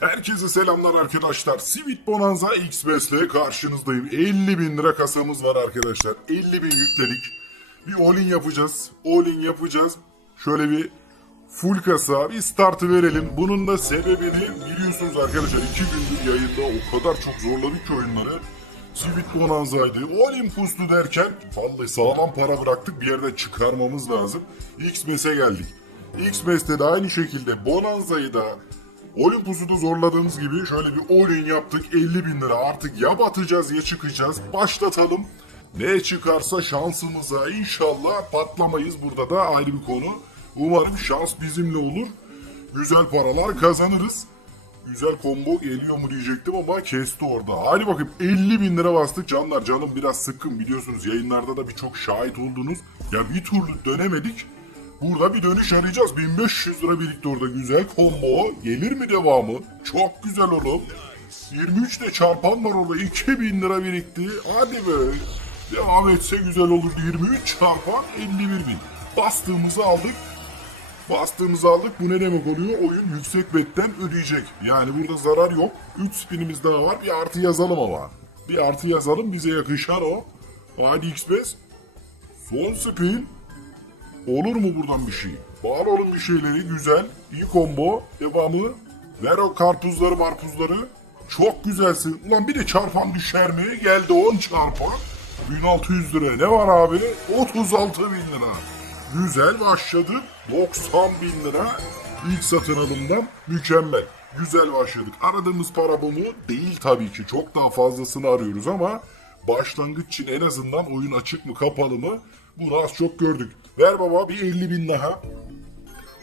Herkese selamlar arkadaşlar. Sweet Bonanza X ile karşınızdayım. 50 bin lira kasamız var arkadaşlar. 50 bin yükledik. Bir all-in yapacağız. All-in yapacağız. Şöyle bir full kasa bir startı verelim. Bunun da sebebini biliyorsunuz arkadaşlar. 2 gündür yayında o kadar çok zorladık ki oyunları. Sweet Bonanza'ydı. All-in pustu derken vallahi sağlam para bıraktık. Bir yerden çıkarmamız lazım. X-Mes'e geldik. X-Mes'te de aynı şekilde Bonanza'yı da Olympus'u da zorladığımız gibi şöyle bir all-in yaptık 50 bin lira artık ya batacağız ya çıkacağız başlatalım. Ne çıkarsa şansımıza inşallah patlamayız burada da ayrı bir konu. Umarım şans bizimle olur. Güzel paralar kazanırız. Güzel combo geliyor mu diyecektim ama kesti orada. Hadi bakayım 50 bin lira bastık canlar. Canım biraz sıkkın biliyorsunuz yayınlarda da birçok şahit oldunuz. Ya bir türlü dönemedik. Burada bir dönüş arayacağız. 1500 lira birikti orada. Güzel combo. Gelir mi devamı? Çok güzel oğlum. 23 de çarpan var orada. 2000 lira birikti. Hadi be. Devam etse güzel olur. 23 çarpan 51 bin. Bastığımızı aldık. Bastığımızı aldık. Bu ne demek oluyor? Oyun yüksek betten ödeyecek. Yani burada zarar yok. 3 spinimiz daha var. Bir artı yazalım ama. Bir artı yazalım. Bize yakışan o. Hadi X5. Son spin. Olur mu buradan bir şey? Bağlı olun bir şeyleri güzel. iyi combo. Devamı. Ver o karpuzları marpuzları. Çok güzelsin. Ulan bir de çarpan düşer mi? Geldi 10 çarpan. 1600 lira. Ne var abi? 36 bin lira. Güzel başladı. 90 bin lira. İlk satın alımdan mükemmel. Güzel başladık. Aradığımız para bu mu? Değil tabii ki. Çok daha fazlasını arıyoruz ama başlangıç için en azından oyun açık mı kapalı mı bunu az çok gördük. Ver baba bir 50 bin daha.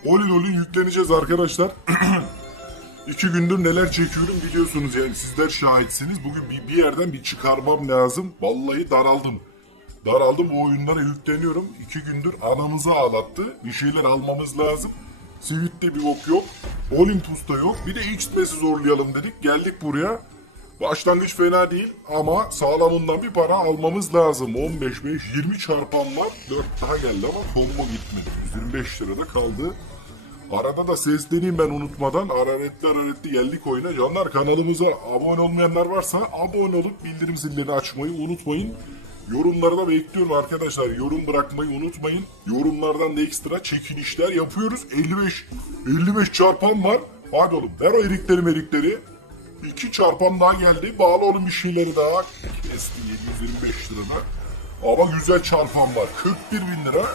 Olin olin yükleneceğiz arkadaşlar. İki gündür neler çekiyorum biliyorsunuz yani sizler şahitsiniz. Bugün bir, bir yerden bir çıkarmam lazım. Vallahi daraldım. Daraldım bu oyunlara yükleniyorum. İki gündür anamızı ağlattı. Bir şeyler almamız lazım. Sivit'te bir ok yok. Olympus'ta yok. Bir de X-Mes'i zorlayalım dedik. Geldik buraya. Başlangıç fena değil ama sağlamından bir para almamız lazım. 15 5 20 çarpan var. 4 daha geldi ama combo gitmedi. 125 lirada kaldı. Arada da sesleneyim ben unutmadan. Araretli araretli geldik oyuna. Canlar kanalımıza abone olmayanlar varsa abone olup bildirim zillerini açmayı unutmayın. Yorumları da bekliyorum arkadaşlar. Yorum bırakmayı unutmayın. Yorumlardan da ekstra çekilişler yapıyoruz. 55 55 çarpan var. Hadi oğlum ver o erikleri merikleri. İki çarpan daha geldi. Bağlı olun bir şeyleri daha. Kesti 725 lirada. Ama güzel çarpan var. 41 bin lira.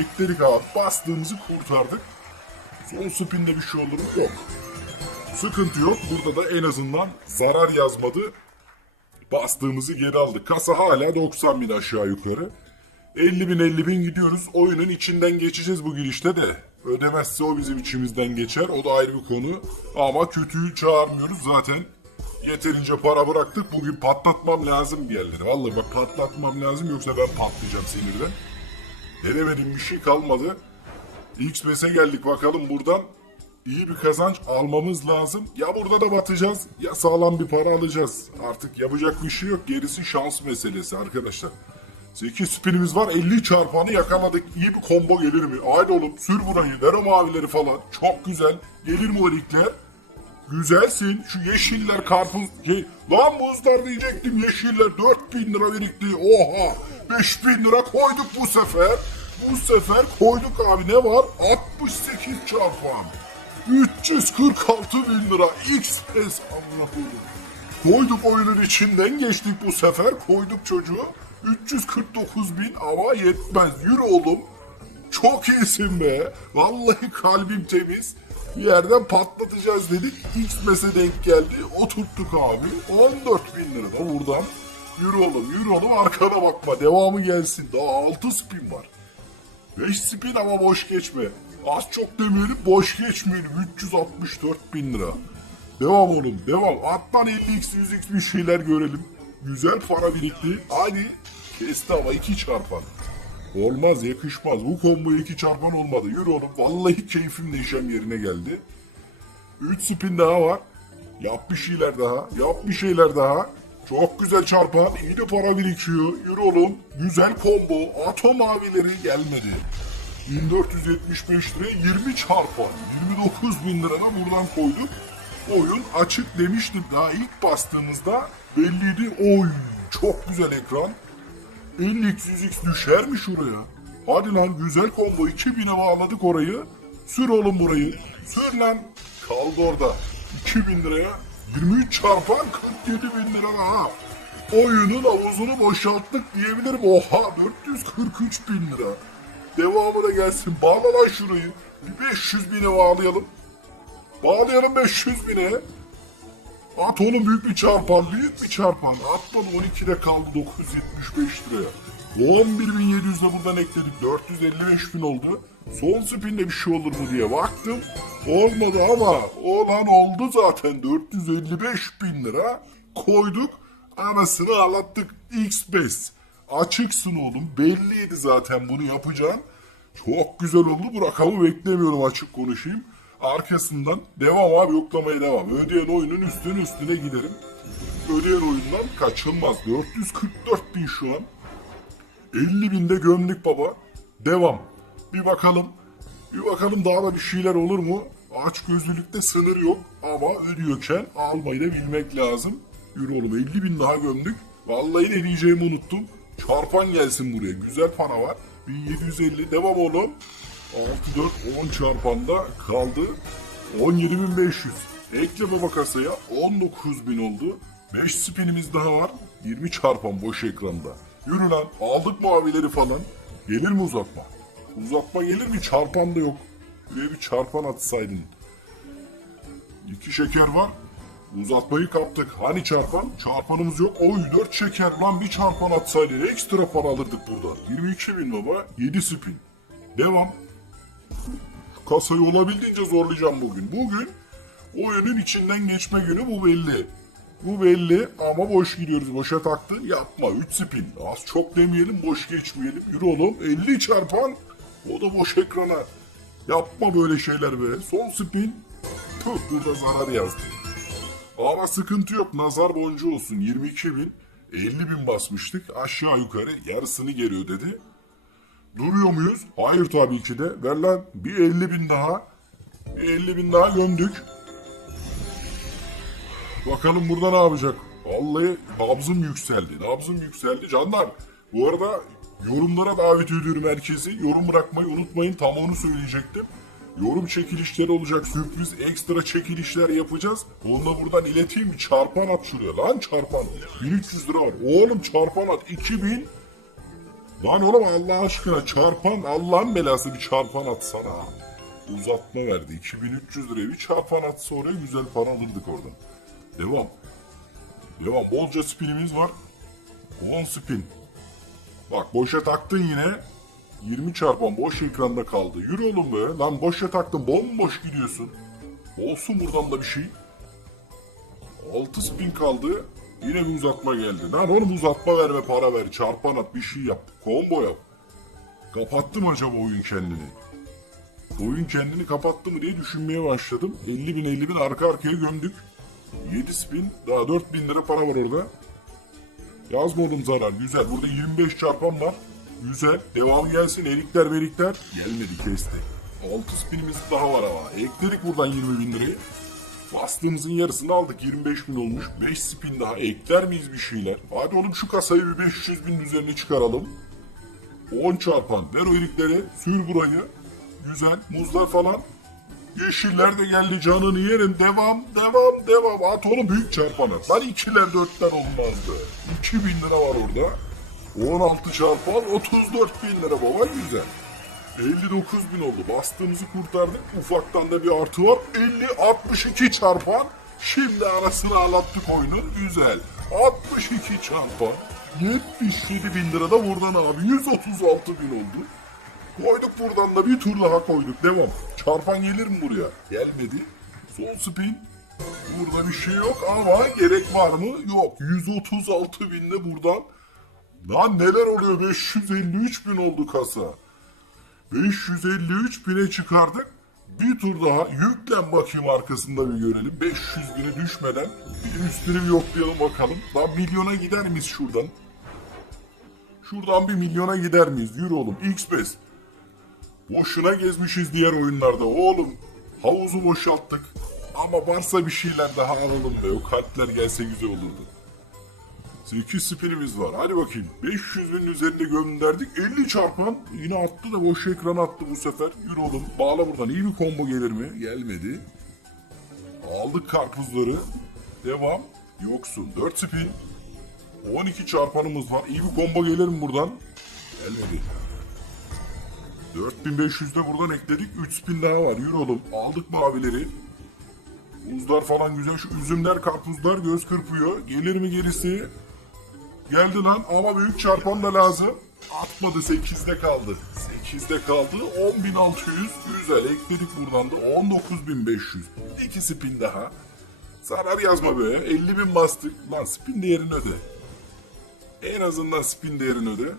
Ekledik abi. Bastığımızı kurtardık. Son spinde bir şey olur mu? Yok. Sıkıntı yok. Burada da en azından zarar yazmadı. Bastığımızı geri aldık. Kasa hala 90 bin aşağı yukarı. 50 bin 50 bin gidiyoruz. Oyunun içinden geçeceğiz bu girişte de. Ödemezse o bizim içimizden geçer. O da ayrı bir konu. Ama kötüyü çağırmıyoruz zaten. Yeterince para bıraktık. Bugün patlatmam lazım bir yerleri. Vallahi bak patlatmam lazım yoksa ben patlayacağım sinirden. Denemedim bir şey kalmadı. X-Mes'e geldik bakalım buradan iyi bir kazanç almamız lazım. Ya burada da batacağız ya sağlam bir para alacağız. Artık yapacak bir şey yok. Gerisi şans meselesi arkadaşlar. 8 spinimiz var. 50 çarpanı yakaladık. İyi bir combo gelir mi? Haydi oğlum sür burayı. Ver o mavileri falan. Çok güzel. Gelir mi o ligler? Güzelsin. Şu yeşiller karpuz... Şey, lan muzlar diyecektim. Yeşiller 4000 lira birikti. Oha. 5000 lira koyduk bu sefer. Bu sefer koyduk abi ne var? 68 çarpan. 346 bin lira. XS Allah'ım. Koyduk oyunun içinden geçtik bu sefer. Koyduk çocuğu. 349 bin ama yetmez. Yürü oğlum. Çok iyisin be. Vallahi kalbim temiz. Bir yerden patlatacağız dedik. X-Mes'e denk geldi. Oturttuk abi. 14 bin lira da buradan. Yürü oğlum yürü oğlum arkana bakma. Devamı gelsin. Daha 6 spin var. 5 spin ama boş geçme. Az çok demeyelim boş geçmeyelim. 364 bin lira. Devam oğlum devam. Atlan 50x 100x bir şeyler görelim. Güzel para birikti. Hadi. Kesti ama 2 çarpan. Olmaz yakışmaz. Bu combo 2 çarpan olmadı. Yürü oğlum. Vallahi keyfim neşem yerine geldi. 3 spin daha var. Yap bir şeyler daha. Yap bir şeyler daha. Çok güzel çarpan. İyi de para birikiyor. Yürü oğlum. Güzel combo. Atom mavileri gelmedi. 1475 liraya 20 çarpan. 29 bin lira da buradan koyduk. Oyun açık demiştim daha ilk bastığımızda belliydi. Oy çok güzel ekran. 50x 100x düşer mi şuraya? Hadi lan güzel combo 2000'e bağladık orayı. Sür oğlum burayı. Sür lan. Kaldı orada. 2000 liraya 23 çarpan 47 bin lira daha. Oyunun havuzunu boşalttık diyebilirim. Oha 443 bin lira. Devamı da gelsin. Bağla lan şurayı. Bir 500 bine bağlayalım. Bağlayalım 500 bine. At oğlum büyük bir çarpan, büyük bir çarpan. Atmadı 12'de kaldı 975 liraya. 11.700 de buradan ekledik. 455 bin oldu. Son spinde bir şey olur mu diye baktım. Olmadı ama olan oldu zaten. 455 bin lira koyduk. Anasını ağlattık. X5. Açıksın oğlum. Belliydi zaten bunu yapacağım. Çok güzel oldu. Bu rakamı beklemiyorum açık konuşayım. Arkasından devam abi yoklamaya devam. Ödeyen oyunun üstüne üstüne giderim. Ödeyen oyundan kaçılmaz. 444 bin şu an. 50 binde gömlük baba. Devam. Bir bakalım. Bir bakalım daha da bir şeyler olur mu? Aç gözlülükte sınır yok ama ödüyorken almayı da bilmek lazım. Yürü oğlum 50 bin daha gömdük. Vallahi ne diyeceğimi unuttum. Çarpan gelsin buraya. Güzel para var. 1750 devam oğlum. 6 4 10 çarpanda kaldı. 17500. Ekle baba kasaya 19000 oldu. 5 spinimiz daha var. 20 çarpan boş ekranda. Yürü lan aldık mavileri falan. Gelir mi uzatma? Uzatma gelir mi? Çarpan da yok. Buraya bir çarpan atsaydın. İki şeker var. Uzatmayı kaptık. Hani çarpan? Çarpanımız yok. Oy dört şeker lan bir çarpan atsaydın. Ekstra para alırdık burada. 22 bin baba. 7 spin. Devam. Kasayı olabildiğince zorlayacağım bugün. Bugün oyunun içinden geçme günü bu belli. Bu belli ama boş gidiyoruz. Boşa taktı. Yapma. 3 spin. Az çok demeyelim. Boş geçmeyelim. Yürü oğlum. 50 çarpan. O da boş ekrana. Yapma böyle şeyler be. Son spin. Tüh burada zarar yazdı. Ama sıkıntı yok. Nazar boncuğu olsun. 22 bin. 50 bin basmıştık. Aşağı yukarı yarısını geri ödedi. Duruyor muyuz? Hayır tabii ki de. Ver lan bir 50 bin daha. Bir 50 bin daha gömdük. Bakalım burada ne yapacak? Vallahi nabzım yükseldi. Nabzım yükseldi canlar. Bu arada yorumlara davet ediyorum herkesi. Yorum bırakmayı unutmayın. Tam onu söyleyecektim. Yorum çekilişleri olacak. Sürpriz ekstra çekilişler yapacağız. Onu da buradan ileteyim mi? Çarpan at şuraya. Lan çarpan. 1300 lira var. Oğlum çarpan at. 2000. Lan oğlum Allah aşkına çarpan Allah'ın belası bir çarpan atsana. Uzatma verdi. 2300 liraya bir çarpan atsa oraya güzel para alırdık oradan. Devam. Devam. Bolca spinimiz var. 10 spin. Bak boşa taktın yine. 20 çarpan boş ekranda kaldı. Yürü oğlum be. Lan boşa taktın. Bomboş gidiyorsun. Olsun buradan da bir şey. 6 spin kaldı. Yine bir uzatma geldi. Lan oğlum uzatma verme para ver. Çarpan at bir şey yap. Combo yap. Kapattı mı acaba oyun kendini? Oyun kendini kapattı mı diye düşünmeye başladım. 50 bin 50 bin arka arkaya gömdük. 7 spin daha 4000 lira para var orada. Yazmadım zarar güzel. Burada 25 çarpan var. Güzel. Devam gelsin. Elikler verikler. Gelmedi kesti. 6 spinimiz daha var ama. Ekledik buradan 20 bin lirayı. Bastığımızın yarısını aldık. 25 bin olmuş. 5 spin daha. Ekler miyiz bir şeyler? Hadi oğlum şu kasayı bir 500 bin üzerine çıkaralım. 10 çarpan. Ver o ilikleri. Sür burayı. Güzel. Muzlar falan. Yeşiller de geldi canını yerim. Devam, devam, devam. At oğlum büyük çarpan at. Lan ikiler dörtler olmazdı. 2000 lira var orada. 16 çarpan 34 bin lira baba güzel. 59 bin oldu. Bastığımızı kurtardık. Ufaktan da bir artı var. 50, 62 çarpan. Şimdi arasını ağlattık oyunun. Güzel. 62 çarpan. 77 bin lira da buradan abi. 136 bin oldu. Koyduk buradan da bir tur daha koyduk. Devam. Çarpan gelir mi buraya? Gelmedi. Son spin. Burada bir şey yok ama gerek var mı? Yok. 136 binde buradan. Lan neler oluyor? 553 bin oldu kasa. 553 bine çıkardık. Bir tur daha yüklen bakayım arkasında bir görelim. 500 bine düşmeden bir üstünü bir yoklayalım bakalım. Lan milyona gider miyiz şuradan? Şuradan bir milyona gider miyiz? Yürü oğlum. X5. Boşuna gezmişiz diğer oyunlarda. Oğlum havuzu boşalttık. Ama varsa bir şeyler daha alalım be. O kalpler gelse güzel olurdu. 8 spinimiz var. Hadi bakayım. 500 bin üzerinde gönderdik. 50 çarpan. Yine attı da boş ekran attı bu sefer. Yürü oğlum. Bağla buradan. İyi bir combo gelir mi? Gelmedi. Aldık karpuzları. Devam. Yoksun. 4 spin. 12 çarpanımız var. İyi bir combo gelir mi buradan? Gelmedi. 4500 de buradan ekledik. 3 spin daha var. Yürü oğlum. Aldık mavileri. Buzlar falan güzel. Şu üzümler, karpuzlar göz kırpıyor. Gelir mi gerisi? Geldi lan ama büyük çarpan da lazım. Atmadı 8'de kaldı. 8'de kaldı 10.600 güzel ekledik buradan da 19.500. İki spin daha. Zarar yazma be 50.000 bastık. Lan spin değerini öde. En azından spin değerini öde.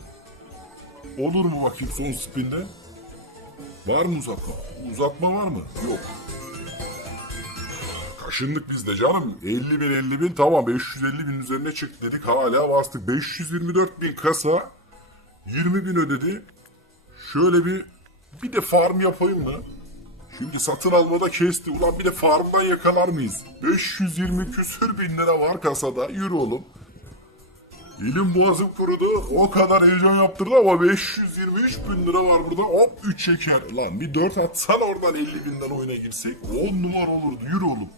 Olur mu bakayım son spinde? Var mı uzatma? Uzatma var mı? Yok. Kaşındık biz de canım. 50 bin 50 bin tamam 550 bin üzerine çıktı dedik hala bastık. 524 bin kasa 20 bin ödedi. Şöyle bir bir de farm yapayım mı? Şimdi satın almada kesti. Ulan bir de farmdan yakalar mıyız? 520 küsür bin lira var kasada. Yürü oğlum. Elim boğazım kurudu. O kadar heyecan yaptırdı ama 523 bin lira var burada. Hop 3 şeker. Lan bir 4 atsan oradan 50 binden oyuna girsek 10 numara olurdu. Yürü oğlum.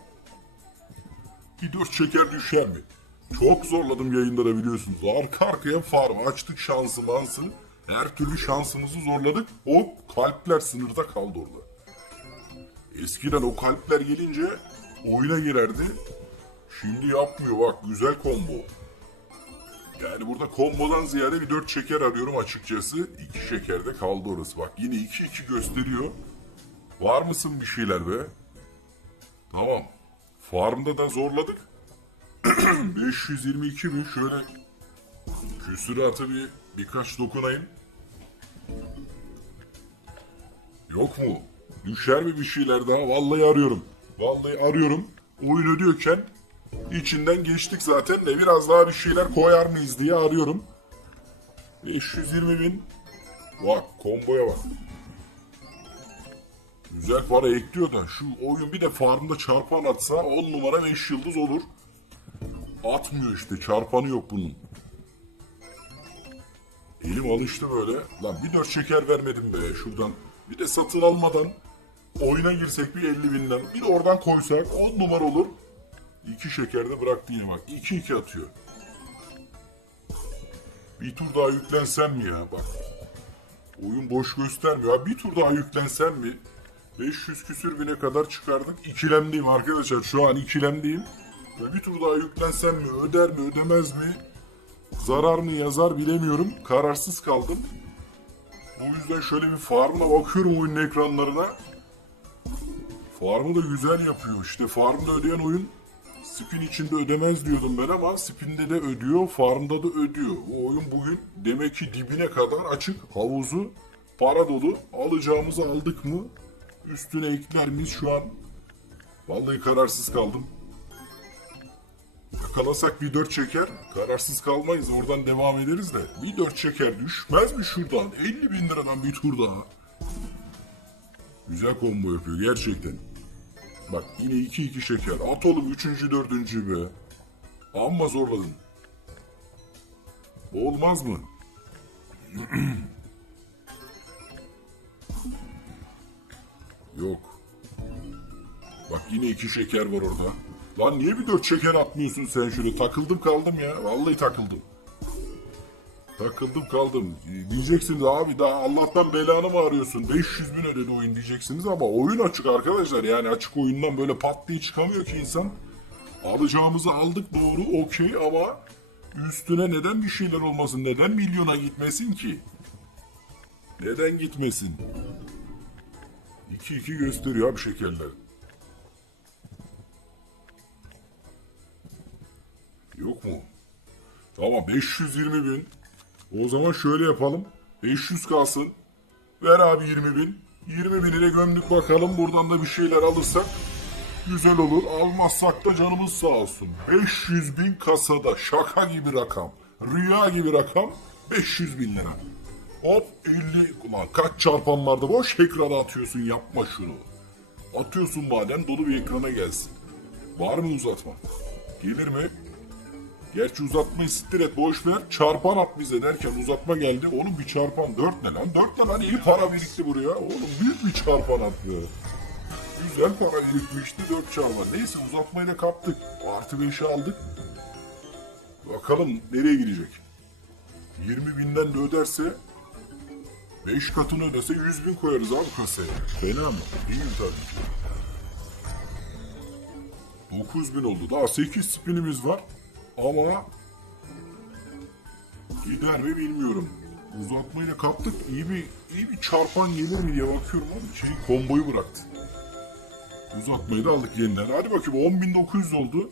4 şeker düşer mi? Çok zorladım yayınlara biliyorsunuz. Arka arkaya farm açtık şansı mansı. Her türlü şansımızı zorladık. Hop kalpler sınırda kaldı orada. Eskiden o kalpler gelince oyuna girerdi. Şimdi yapmıyor bak güzel combo. Yani burada kombodan ziyade bir 4 şeker arıyorum açıkçası. 2 şekerde kaldı orası bak. Yine 2-2 gösteriyor. Var mısın bir şeyler be? Tamam. Farmda da zorladık. 522 bin şöyle küsüratı bir birkaç dokunayım. Yok mu? Düşer mi bir şeyler daha? Vallahi arıyorum. Vallahi arıyorum. Oyun ödüyorken içinden geçtik zaten de biraz daha bir şeyler koyar mıyız diye arıyorum. 520 bin. Bak komboya bak. Güzel para ekliyor da şu oyun bir de farmda çarpan atsa 10 numara 5 yıldız olur. Atmıyor işte çarpanı yok bunun. Elim alıştı böyle. Lan bir dört şeker vermedim be şuradan. Bir de satın almadan oyuna girsek bir 50 binden. Bir de oradan koysak 10 numara olur. İki şekerde bıraktı yine bak. 2 iki atıyor. Bir tur daha yüklensem mi ya bak. Oyun boş göstermiyor. Bir tur daha yüklensem mi? 500 küsür bine kadar çıkardık. İkilemdeyim arkadaşlar. Şu an ikilemdeyim. Ve bir tur daha yüklensem mi? Öder mi? Ödemez mi? Zarar mı yazar bilemiyorum. Kararsız kaldım. Bu yüzden şöyle bir farmla bakıyorum oyunun ekranlarına. Farmı da güzel yapıyor. İşte farmda ödeyen oyun spin içinde ödemez diyordum ben ama spinde de ödüyor, farmda da ödüyor. Bu oyun bugün demek ki dibine kadar açık. Havuzu para dolu. Alacağımızı aldık mı? Üstüne ekler miyiz şu an? Vallahi kararsız kaldım. Yakalasak bir dört çeker. Kararsız kalmayız. Oradan devam ederiz de. Bir dört çeker düşmez mi şuradan? 50 bin liradan bir tur daha. Güzel combo yapıyor gerçekten. Bak yine 2-2 şeker. At oğlum 3. 4. be. Amma zorladın. Olmaz mı? Yok. Bak yine iki şeker var orada. Lan niye bir dört şeker atmıyorsun sen şöyle? Takıldım kaldım ya. Vallahi takıldım. Takıldım kaldım. Diyeceksiniz abi daha Allah'tan belanı mı arıyorsun? 500 bin ödedi oyun diyeceksiniz ama oyun açık arkadaşlar. Yani açık oyundan böyle pat diye çıkamıyor ki insan. Alacağımızı aldık doğru okey ama üstüne neden bir şeyler olmasın? Neden milyona gitmesin ki? Neden gitmesin? 2-2 gösteriyor abi şekerler. Yok mu? Tamam 520 bin. O zaman şöyle yapalım. 500 kalsın. Ver abi 20 bin. 20 bin ile gömdük bakalım. Buradan da bir şeyler alırsak güzel olur. Almazsak da canımız sağ olsun. 500 bin kasada. Şaka gibi rakam. Rüya gibi rakam. 500 bin lira. Hop 50. Ulan kaç çarpan vardı boş ekrana atıyorsun yapma şunu. Atıyorsun madem dolu bir ekrana gelsin. Var mı uzatma? Gelir mi? Gerçi uzatmayı siktir et boş ver. Çarpan at bize derken uzatma geldi. Oğlum bir çarpan dört ne lan? Dört ne lan? İyi para birikti buraya. Oğlum büyük bir çarpan at be. Güzel para birikmişti dört çarpan. Neyse uzatmayı da kaptık. Artı beşi aldık. Bakalım nereye gidecek? 20 binden de öderse 5 katını ödese 100 bin koyarız abi kasaya. Fena mı? Değil tabii ki. 9 bin oldu. Daha 8 spinimiz var. Ama gider mi bilmiyorum. Uzatmayla kaptık. İyi bir iyi bir çarpan gelir mi diye bakıyorum ama şey komboyu bıraktı. Uzatmayı da aldık yeniden. Hadi bakayım 10.900 oldu.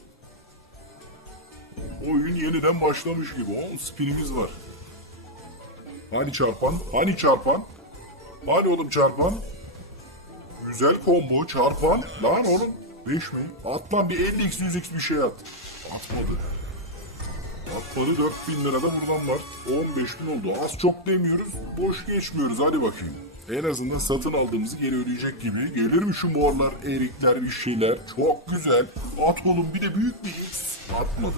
Oyun yeniden başlamış gibi. 10 spinimiz var. Hani çarpan? Hani çarpan? Hani oğlum çarpan? Güzel combo çarpan. Lan oğlum 5 mi? At lan bir 50x 100x bir şey at. Atmadı. Atmadı 4000 lira da buradan var. 15 bin oldu. Az çok demiyoruz. Boş geçmiyoruz. Hadi bakayım. En azından satın aldığımızı geri ödeyecek gibi. Gelir mi şu morlar, erikler bir şeyler? Çok güzel. At oğlum bir de büyük bir X. Atmadı.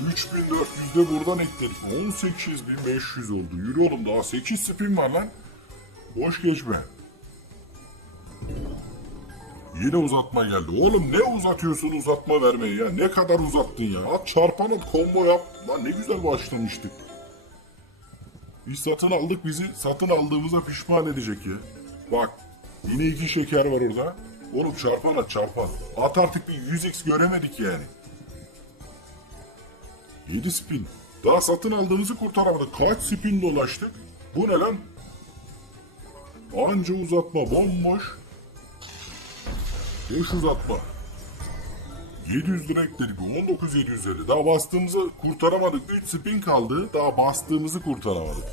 3400 de buradan ekledik. 18500 oldu. Yürü oğlum daha 8 spin var lan. Boş geçme. Yine uzatma geldi. Oğlum ne uzatıyorsun uzatma vermeyi ya? Ne kadar uzattın ya? At çarpan at combo yap. Lan ne güzel başlamıştık. Biz satın aldık bizi satın aldığımıza pişman edecek ya. Bak yine iki şeker var orada. Oğlum çarpan at çarpan. At artık bir 100x göremedik yani. 7 spin. Daha satın aldığımızı kurtaramadık. Kaç spin dolaştık? Bu ne lan? Anca uzatma bomboş. 5 uzatma. 700 lira ekledik. 19 750. Daha bastığımızı kurtaramadık. 3 spin kaldı. Daha bastığımızı kurtaramadık.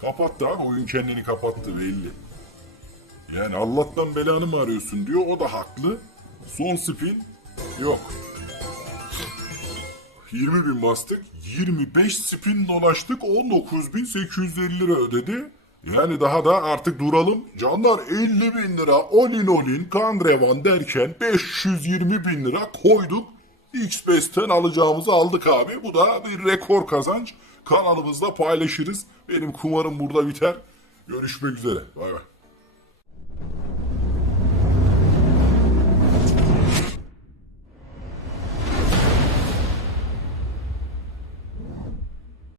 Kapattı abi. Oyun kendini kapattı belli. Yani Allah'tan belanı mı arıyorsun diyor. O da haklı. Son spin yok. 20 bin bastık. 25 spin dolaştık. 19.850 lira ödedi. Yani daha da artık duralım. Canlar 50 bin lira olin olin kan revan derken 520 bin lira koyduk. X5'ten alacağımızı aldık abi. Bu da bir rekor kazanç. Kanalımızda paylaşırız. Benim kumarım burada biter. Görüşmek üzere. Bay bay.